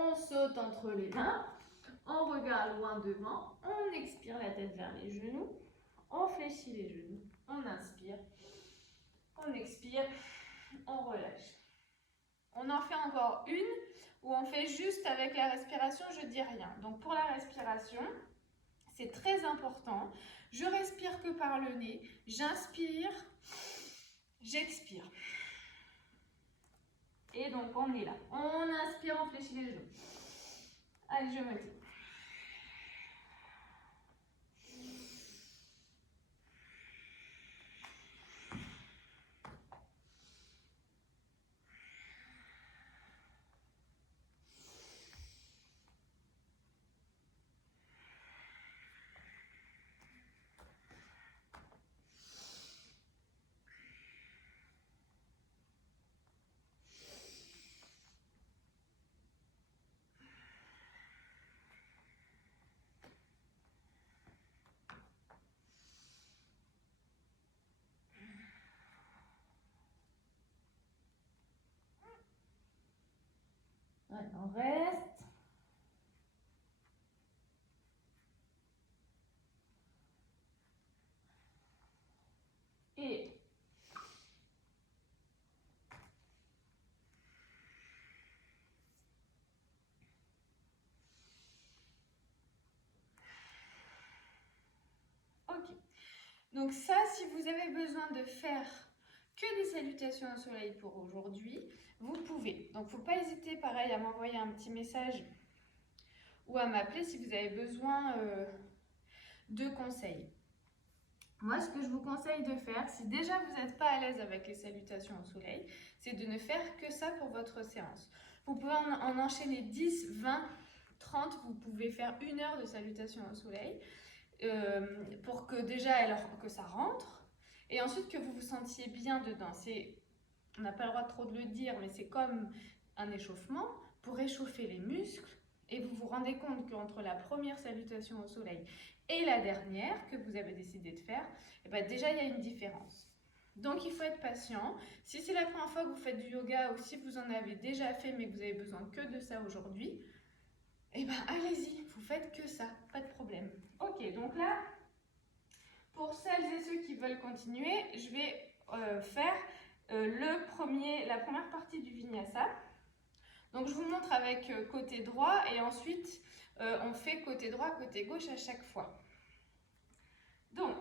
On saute entre les mains. On regarde loin devant. On expire la tête vers les genoux. On fléchit les genoux. On inspire. On expire. On relâche. On en fait encore une où on fait juste avec la respiration, je dis rien. Donc pour la respiration, c'est très important. Je respire que par le nez. J'inspire. J'expire. Et donc on est là. On inspire, on fléchit les genoux. Allez, je me tais. Ouais, on reste. Et ok. Donc ça, si vous avez besoin de faire que des salutations au soleil pour aujourd'hui, vous pouvez. Donc il ne faut pas hésiter, pareil, à m'envoyer un petit message ou à m'appeler si vous avez besoin de conseils. Moi, ce que je vous conseille de faire, si déjà vous n'êtes pas à l'aise avec les salutations au soleil, c'est de ne faire que ça pour votre séance. Vous pouvez en enchaîner 10, 20, 30, vous pouvez faire 1 heure de salutations au soleil pour que déjà que ça rentre et ensuite que vous vous sentiez bien dedans. On n'a pas le droit trop de le dire, mais c'est comme un échauffement pour réchauffer les muscles. Et vous vous rendez compte qu'entre la première salutation au soleil et la dernière que vous avez décidé de faire, et bien déjà il y a une différence. Donc il faut être patient. Si c'est la première fois que vous faites du yoga ou si vous en avez déjà fait mais que vous avez besoin que de ça aujourd'hui, et bien allez-y, vous faites que ça, pas de problème. Ok, donc là, pour celles et ceux qui veulent continuer, je vais faire la première partie du vinyasa. Donc je vous montre avec côté droit et ensuite on fait côté droit, côté gauche à chaque fois. Donc,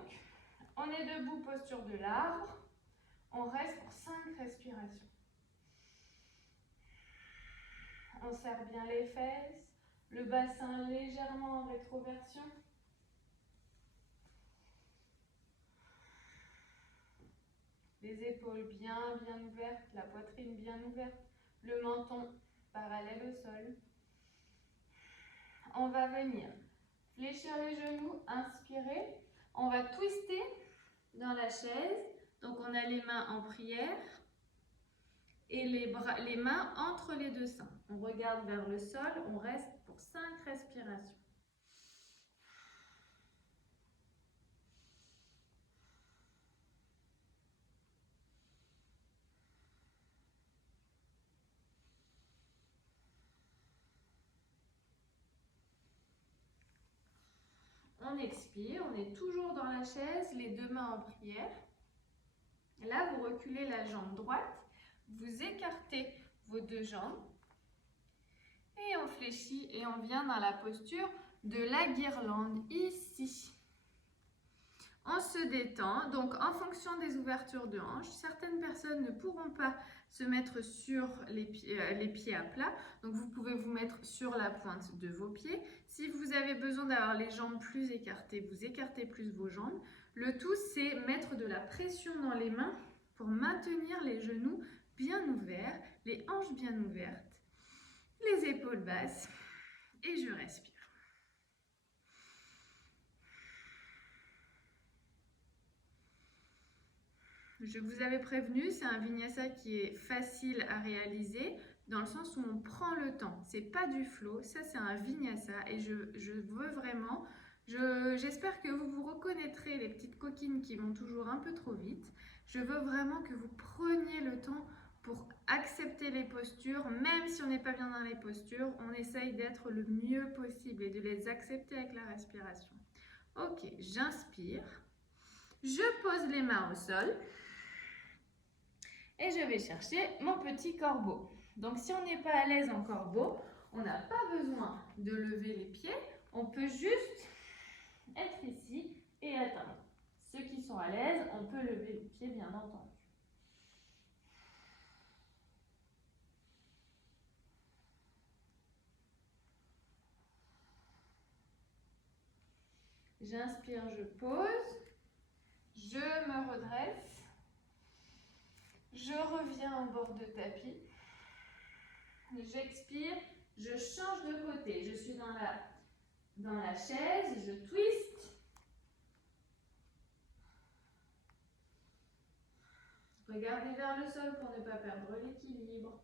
on est debout, posture de l'arbre. On reste pour 5 respirations. On serre bien les fesses, le bassin légèrement en rétroversion. Les épaules bien ouvertes, la poitrine bien ouverte, le menton parallèle au sol. On va venir fléchir les genoux, inspirer. On va twister dans la chaise. Donc on a les mains en prière et les mains entre les deux seins. On regarde vers le sol, on reste pour 5 respirations. On expire, on est toujours dans la chaise, les deux mains en prière. Là, vous reculez la jambe droite, vous écartez vos deux jambes et on fléchit et on vient dans la posture de la guirlande ici. On se détend, donc en fonction des ouvertures de hanches, certaines personnes ne pourront pas se mettre sur les pieds à plat, donc vous pouvez vous mettre sur la pointe de vos pieds. Si vous avez besoin d'avoir les jambes plus écartées, vous écartez plus vos jambes. Le tout, c'est mettre de la pression dans les mains pour maintenir les genoux bien ouverts, les hanches bien ouvertes, les épaules basses, et je respire. Je vous avais prévenu, c'est un vinyasa qui est facile à réaliser dans le sens où on prend le temps. C'est pas du flow, ça c'est un vinyasa et je veux vraiment, j'espère que vous vous reconnaîtrez les petites coquines qui vont toujours un peu trop vite. Je veux vraiment que vous preniez le temps pour accepter les postures, même si on n'est pas bien dans les postures, on essaye d'être le mieux possible et de les accepter avec la respiration. Ok, j'inspire, je pose les mains au sol et je vais chercher mon petit corbeau. Donc si on n'est pas à l'aise en corbeau, on n'a pas besoin de lever les pieds, on peut juste être ici et attendre. Ceux qui sont à l'aise, on peut lever les pieds bien entendu. J'inspire, je pose, je me redresse, je reviens au bord de tapis, j'expire, je change de côté, je suis dans la chaise, je twist, regardez vers le sol pour ne pas perdre l'équilibre.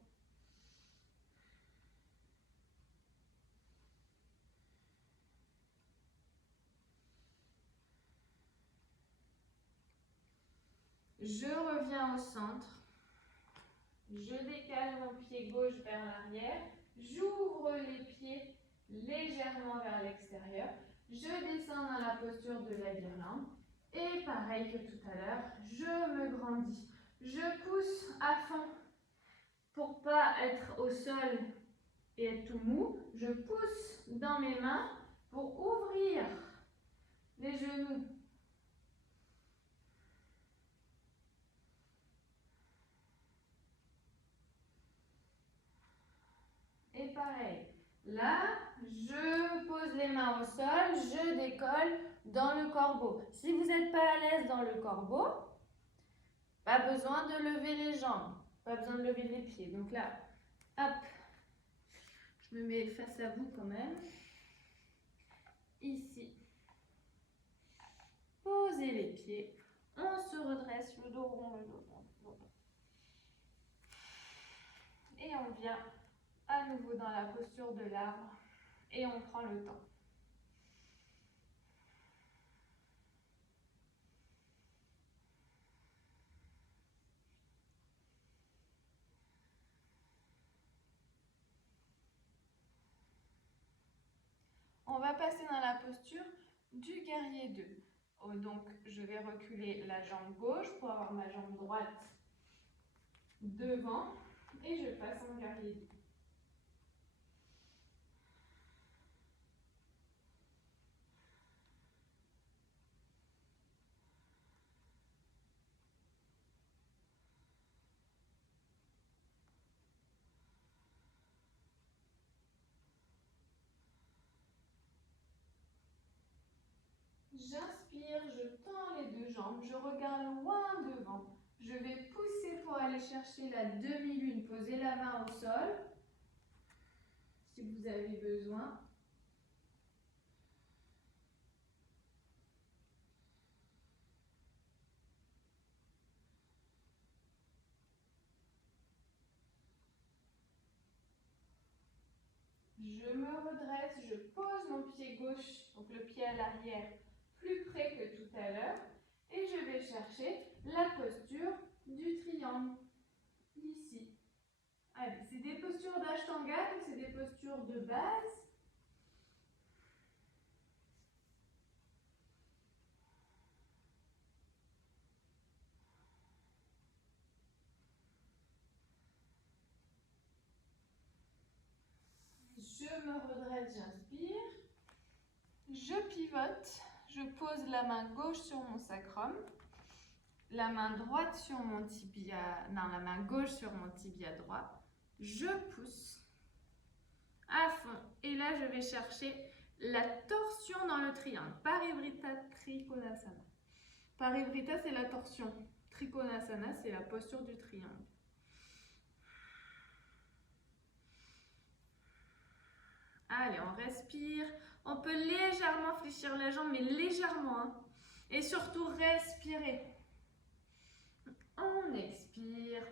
Je reviens au centre. Je décale mon pied gauche vers l'arrière. J'ouvre les pieds légèrement vers l'extérieur. Je descends dans la posture de la guirlande. Et pareil que tout à l'heure, je me grandis. Je pousse à fond pour ne pas être au sol et être tout mou. Je pousse dans mes mains pour ouvrir les genoux. Et pareil, là, je pose les mains au sol, je décolle dans le corbeau. Si vous n'êtes pas à l'aise dans le corbeau, pas besoin de lever les jambes, pas besoin de lever les pieds. Donc là, hop, je me mets face à vous quand même. Ici, posez les pieds, on se redresse, le dos rond, le dos rond, le dos rond. Et on vient à nouveau dans la posture de l'arbre et on prend le temps. On va passer dans la posture du guerrier 2. Donc, je vais reculer la jambe gauche pour avoir ma jambe droite devant et je passe en guerrier 2. J'inspire, je tends les deux jambes, je regarde loin devant. Je vais pousser pour aller chercher la demi-lune. Posez la main au sol si vous avez besoin. Je me redresse, je pose mon pied gauche, donc le pied à l'arrière, plus près que tout à l'heure. Et je vais chercher la posture du triangle, ici. Allez, c'est des postures d'Ashtanga, donc c'est des postures de base. Je me redresse, j'inspire. Je pivote, je pose la main gauche sur mon sacrum, la main droite sur mon tibia, non, la main gauche sur mon tibia droit. Je pousse à fond. Et là, je vais chercher la torsion dans le triangle. Parivrtta Trikonasana. Parivrtta, c'est la torsion. Trikonasana, c'est la posture du triangle. Allez, on respire. On peut légèrement fléchir la jambe, mais légèrement. Hein. Et surtout, respirer. On expire.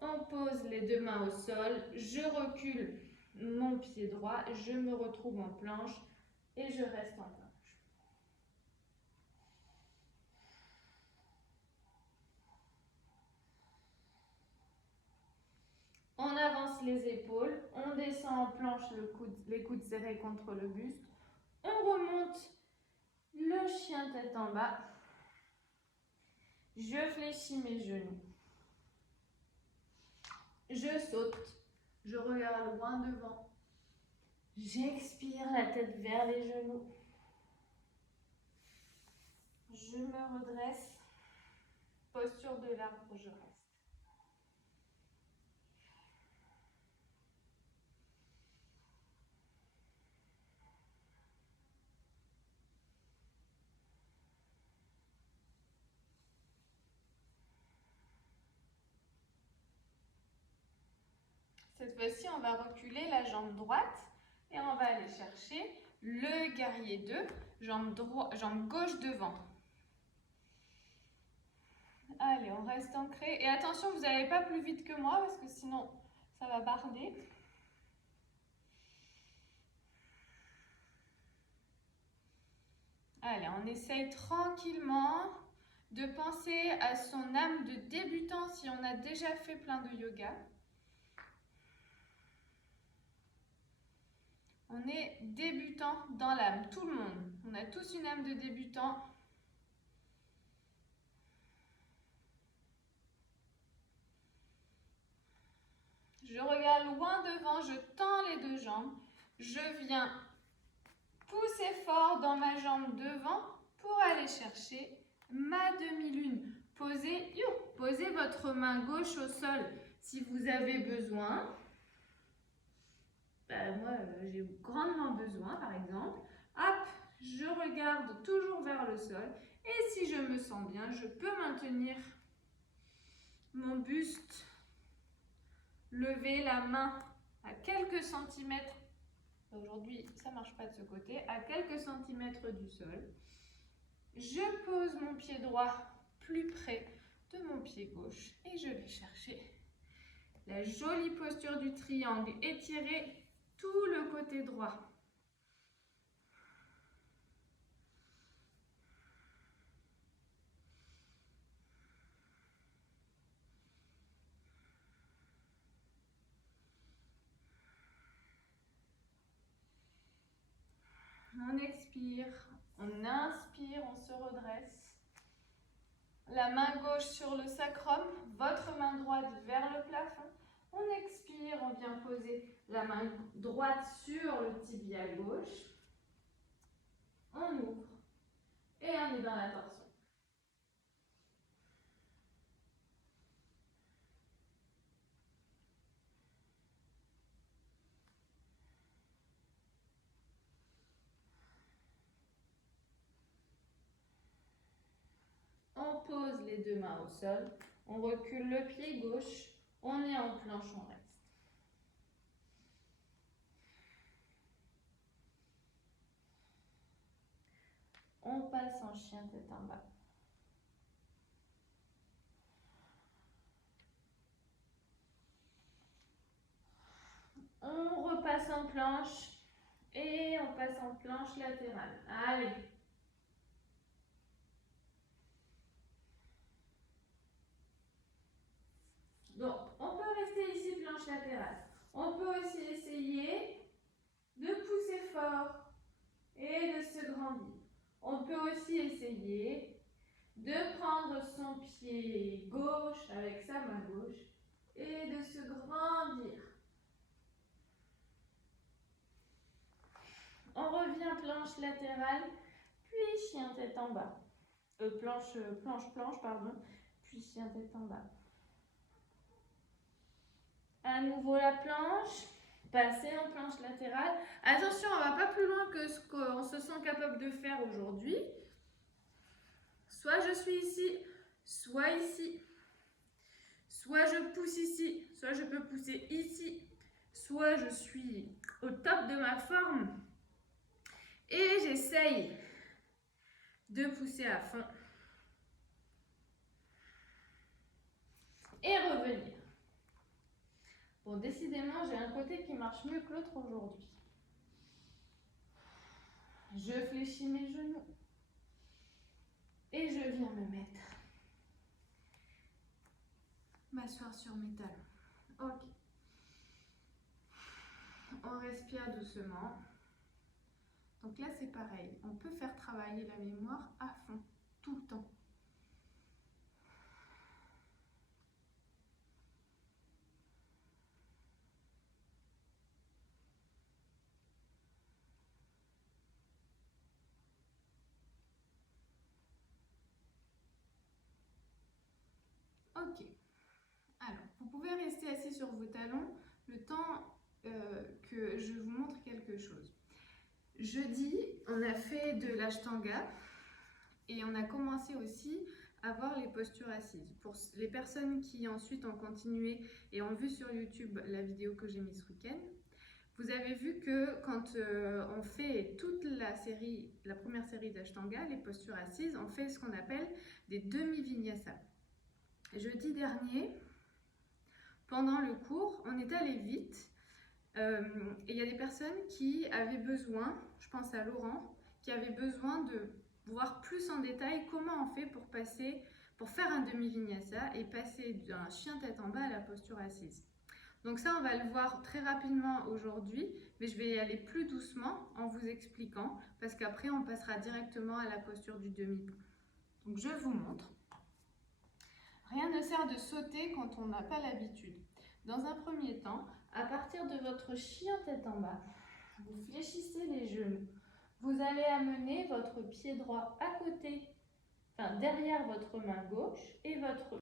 On pose les deux mains au sol. Je recule mon pied droit. Je me retrouve en planche et je reste en planche. On avance les épaules, on descend en planche, les coudes serrés contre le buste. On remonte le chien tête en bas. Je fléchis mes genoux. Je saute. Je regarde loin devant. J'expire la tête vers les genoux. Je me redresse. Posture de l'arbre, je reste. Cette fois-ci, on va reculer la jambe droite et on va aller chercher le guerrier 2, jambe gauche devant. Allez, on reste ancré. Et attention, vous n'allez pas plus vite que moi parce que sinon, ça va barder. Allez, on essaye tranquillement de penser à son âme de débutant si on a déjà fait plein de yoga. On est débutant dans l'âme, tout le monde. On a tous une âme de débutant. Je regarde loin devant, je tends les deux jambes. Je viens pousser fort dans ma jambe devant pour aller chercher ma demi-lune. Posez votre main gauche au sol si vous avez besoin. Moi, j'ai grandement besoin, par exemple. Hop, je regarde toujours vers le sol. Et si je me sens bien, je peux maintenir mon buste, lever la main à quelques centimètres. Aujourd'hui, ça ne marche pas de ce côté. À quelques centimètres du sol. Je pose mon pied droit plus près de mon pied gauche. Et je vais chercher la jolie posture du triangle. Étirer tout le côté droit. On expire, on inspire, on se redresse. La main gauche sur le sacrum, votre main droite vers le plafond. On expire, on vient poser la main droite sur le tibia gauche. On ouvre et on est dans la torsion. On pose les deux mains au sol, on recule le pied gauche, on est en planche, on reste. On passe en chien tête en bas. On repasse en planche et on passe en planche latérale. Allez. Donc, on peut rester ici planche latérale. On peut aussi essayer de pousser fort et de se grandir. On peut aussi essayer de prendre son pied gauche avec sa main gauche et de se grandir. On revient planche latérale, puis chien tête en bas. Planche, pardon, puis chien tête en bas. À nouveau la planche, passer en planche latérale. Attention, on ne va pas plus loin que ce qu'on se sent capable de faire aujourd'hui. Soit je suis ici, soit ici. Soit je pousse ici, soit je peux pousser ici. Soit je suis au top de ma forme. Et j'essaye de pousser à fond. Et revenir. Bon, décidément, j'ai un côté qui marche mieux que l'autre aujourd'hui. Je fléchis mes genoux. Et je viens me m'asseoir sur mes talons. Ok. on respire doucement. Donc là, c'est pareil. On peut faire travailler la mémoire à fond, tout le temps. Ok. Alors, vous pouvez rester assis sur vos talons le temps que je vous montre quelque chose. Jeudi, on a fait de l'ashtanga et on a commencé aussi à voir les postures assises. Pour les personnes qui ensuite ont continué et ont vu sur YouTube la vidéo que j'ai mise ce week-end, vous avez vu que quand on fait toute la première série d'ashtanga, les postures assises, on fait ce qu'on appelle des demi-vinyasa. Jeudi dernier, pendant le cours, on est allé vite et il y a des personnes qui avaient besoin, je pense à Laurent, qui avait besoin de voir plus en détail comment on fait pour faire un demi-vinyasa et passer d'un chien tête en bas à la posture assise. Donc ça, on va le voir très rapidement aujourd'hui, mais je vais y aller plus doucement en vous expliquant, parce qu'après, on passera directement à la posture du demi-pont. Donc je vous montre. Rien ne sert de sauter quand on n'a pas l'habitude. Dans un premier temps, à partir de votre chien tête en bas, vous fléchissez les genoux. Vous allez amener votre pied droit à côté, derrière votre main gauche et votre